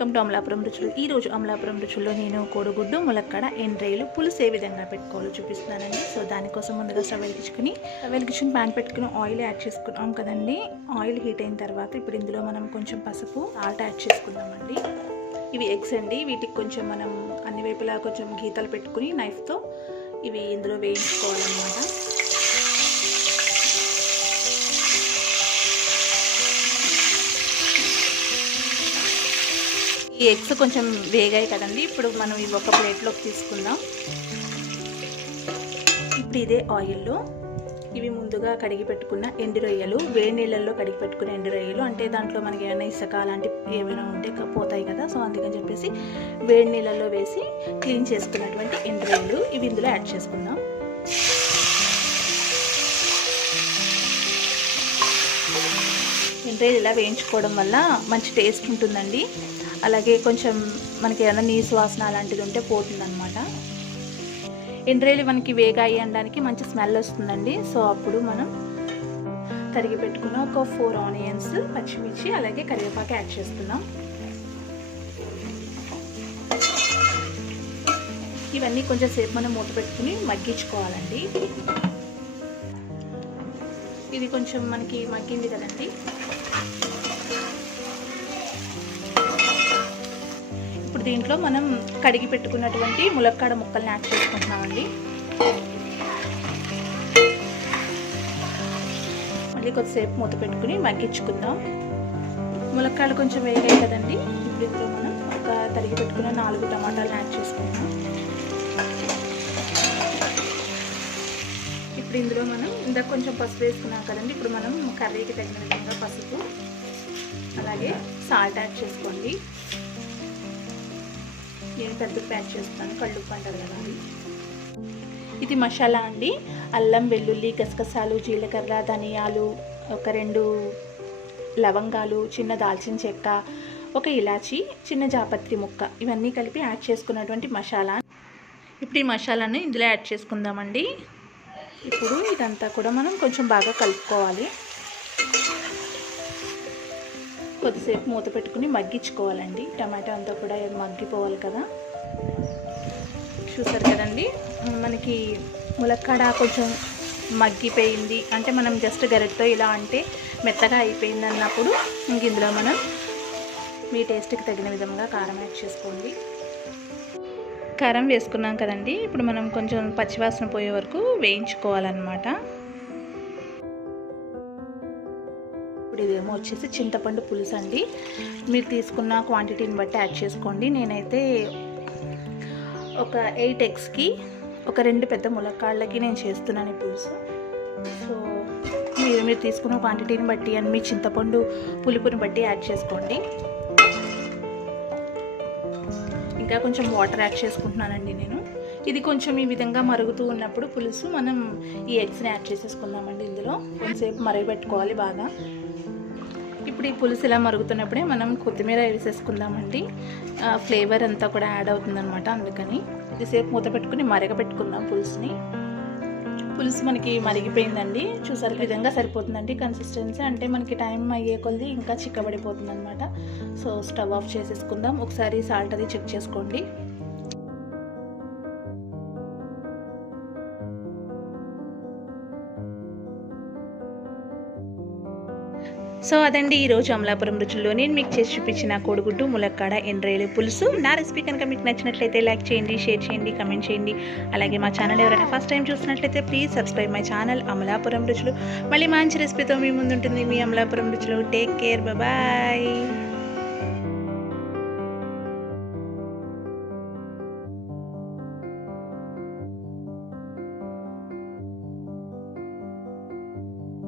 Welcome to Amalapuram రుచులు. ఈరోజు అమలాపురం రుచుల్లో నేను కోడిగుడ్డు ములక్కాడ ఎండ్రేలు పులుసు ఏ విధంగా పెట్టుకోవాలో చూపిస్తున్నానండి. సో దానికోసం ముందుగా స్టవ్ వెలిగించుకుని ప్యాన్ పెట్టుకుని ఆయిల్ యాడ్ చేసుకున్నాం కదండి. ఆయిల్ హీట్ అయిన తర్వాత ఇప్పుడు ఇందులో మనం కొంచెం పసుపు, సాల్ట్ యాడ్ చేసుకుందామండి. ఇవి ఎగ్స్ అండి. వీటికి కొంచెం మనం అన్ని వైపులా కొంచెం గీతలు పెట్టుకుని నైఫ్తో ఇవి ఇందులో వేయించుకోవాలన్నమాట. ఈ ఎగ్స్ కొంచెం వేగాయి కదండి. ఇప్పుడు మనం ఇవి ఒక ప్లేట్లోకి తీసుకుందాం. ఇప్పుడు ఇదే ఆయిల్లో ఇవి ముందుగా కడిగి పెట్టుకున్న ఎండు రొయ్యలు, వేడి నీళ్ళల్లో కడిగి పెట్టుకున్న ఎండు రొయ్యలు, అంటే దాంట్లో మనకి ఏమైనా ఇసుక అలాంటివి ఏమైనా ఉంటే పోతాయి కదా, సో అందుకని చెప్పేసి వేడి నీళ్ళల్లో వేసి క్లీన్ చేసుకున్నటువంటి ఎండు రొయ్యలు ఇవి ఇందులో యాడ్ చేసుకుందాం. ఎండు రొయ్యలు ఇలా వేయించుకోవడం వల్ల మంచి టేస్ట్ ఉంటుందండి. అలాగే కొంచెం మనకి ఏమైనా నీసు వాసన అలాంటిది ఉంటే పోతుందన్నమాట. ఎండ్రేలు మనకి వేగాయి అనడానికి మంచి స్మెల్ వస్తుందండి. సో అప్పుడు మనం తరిగి పెట్టుకున్న ఒక 4 ఆనియన్స్, పచ్చిమిర్చి, అలాగే కరివేపాకు యాడ్ చేసుకుందాం. ఇవన్నీ కొంచెం సేపు మనం మూత పెట్టుకుని మగ్గించుకోవాలండి. ఇది కొంచెం మనకి మగ్గింది కదండి. ఇప్పుడు దీంట్లో మనం కడిగి పెట్టుకున్నటువంటి ములక్కాడ ముక్కల్ని యాడ్ చేసుకుంటున్నామండి. మళ్ళీ కొద్దిసేపు మూత పెట్టుకుని మగ్గించుకుందాం. ములక్కాడలు కొంచెం వేగాయి కదండి. ఇప్పుడు ఇందులో మనం ఒక తరిగి పెట్టుకున్న 4 టమాటాలను యాడ్ చేసుకుంటాం. ఇప్పుడు ఇందులో మనం ఇందాక కొంచెం పసుపు వేసుకున్నాం కదండి. ఇప్పుడు మనం కర్రీకి తగిన విధంగా పసుపు, అలాగే సాల్ట్ యాడ్ చేసుకోండి. నేను పెద్ద యాడ్ చేస్తాను, కళ్ళుప్పు అంటారు కదా అది. ఇది మసాలా అండి. అల్లం, వెల్లుల్లి, గసగసాలు, జీలకర్ర, ధనియాలు, ఒక 2 లవంగాలు, చిన్న దాల్చిన చెక్క, ఒక ఇలాచి, చిన్న జాపత్రి ముక్క, ఇవన్నీ కలిపి యాడ్ చేసుకున్నటువంటి మసాలా. ఇప్పుడు ఈ మసాలాను ఇందులో యాడ్ చేసుకుందామండి. ఇప్పుడు ఇదంతా కూడా మనం కొంచెం బాగా కలుపుకోవాలి. కొద్దిసేపు మూత పెట్టుకుని మగ్గించుకోవాలండి. టమాటా అంతా కూడా మగ్గిపోవాలి కదా. చూసారు కదండి, మనకి ములక్కాడ కొంచెం మగ్గిపోయింది అంటే మనం జస్ట్ గరిటతో ఇలా అంటే మెత్తగా అయిపోయింది అన్నప్పుడు ఇంక ఇందులో మనం మీ టేస్ట్కి తగిన విధంగా కారం యాడ్ చేసుకోండి. కారం వేసుకున్నాం కదండి. ఇప్పుడు మనం కొంచెం పచ్చివాసన పోయే వరకు వేయించుకోవాలన్నమాట. ఇప్పుడు ఇదేమో వచ్చేసి చింతపండు పులుసు అండి. మీరు తీసుకున్న క్వాంటిటీని బట్టి యాడ్ చేసుకోండి. నేనైతే ఒక 8 ఎగ్స్కి ఒక 2 పెద్ద ములక్కాళ్ళకి నేను చేస్తున్నాను ఈ పులుసు. సో మీరు తీసుకున్న క్వాంటిటీని బట్టి అండ్ మీ చింతపండు పులుపుని బట్టి యాడ్ చేసుకోండి. ఇంకా కొంచెం వాటర్ యాడ్ చేసుకుంటున్నానండి నేను. ఇది కొంచెం ఈ విధంగా మరుగుతూ ఉన్నప్పుడు పులుసు మనం ఈ ఎగ్స్ని యాడ్ చేసేసుకుందామండి. ఇందులో కొంచెంసేపు మరగబెట్టుకోవాలి బాగా. ఇప్పుడు ఈ పులుసు ఇలా మరుగుతున్నప్పుడే మనం కొత్తిమీర వేసేసుకుందామండి. ఫ్లేవర్ అంతా కూడా యాడ్ అవుతుందన్నమాట. అందుకని కొద్దిసేపు మూత పెట్టుకుని మరగబెట్టుకుందాం పులుసుని. పులుసు మనకి మరిగిపోయిందండి. చూసారు విధంగా సరిపోతుందండి కన్సిస్టెన్సీ. అంటే మనకి టైం అయ్యే కొద్ది ఇంకా చిక్కబడిపోతుంది అనమాట. సో స్టవ్ ఆఫ్ చేసేసుకుందాం. ఒకసారి సాల్ట్ అది చెక్ చేసుకోండి. సో అదండి ఈరోజు అమలాపురం రుచుల్లో నేను మీకు చేసి చూపించిన కోడిగుడ్డు ములక్కాడ ఎండ్రేలు పులుసు. నా రెసిపీ కనుక మీకు నచ్చినట్లయితే లైక్ చేయండి, షేర్ చేయండి, కమెంట్ చేయండి. అలాగే మా ఛానల్ ఎవరైనా ఫస్ట్ టైం చూసినట్లయితే please subscribe my channel Amalapuram రుచులు. మళ్ళీ మంచి రెసిపీతో మీ ముందు ఉంటుంది మీ అమలాపురం రుచులు. Take care, bye.